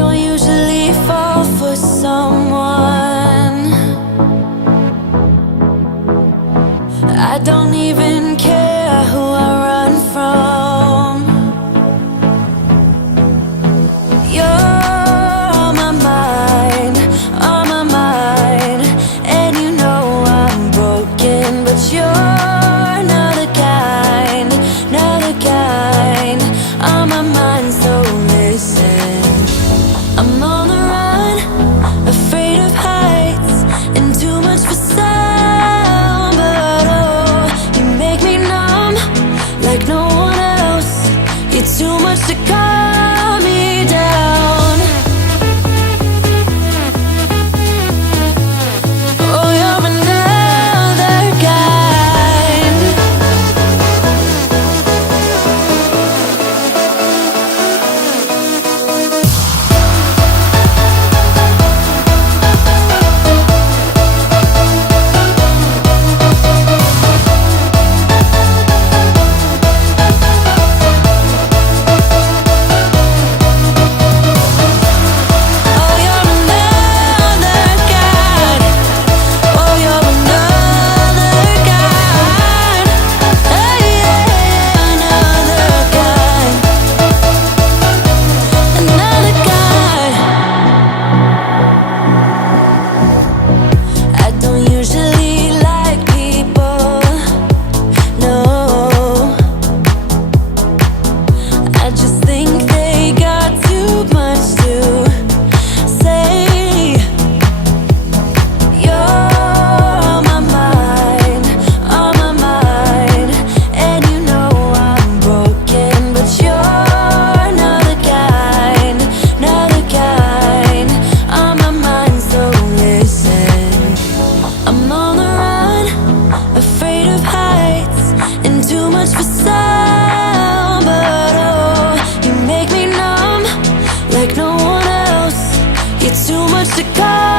don't usually fall for someone. I don't even care who I run from. You're on my mind, on my mind. And you know I'm broken, but you're not the kind, not the kind. On my mind, so listen. I'm on the run, afraid of heights, and too much for sound. But oh, you make me numb like no one else. You're too much to calm me down. Oh, you're another kind. Oh, you're another kind. Oh, you're another kind. Oh, yeah, another kind. Another kind. I don't usually like people, no. I just think they got too much to say. You're on my mind, on my mind. And you know I'm broken, but you're not the kind, not the kind. On my mind, so listen. I'm on the run, afraid of heights, and too much for sound. But oh, you make me numb like no one else. You're too much to call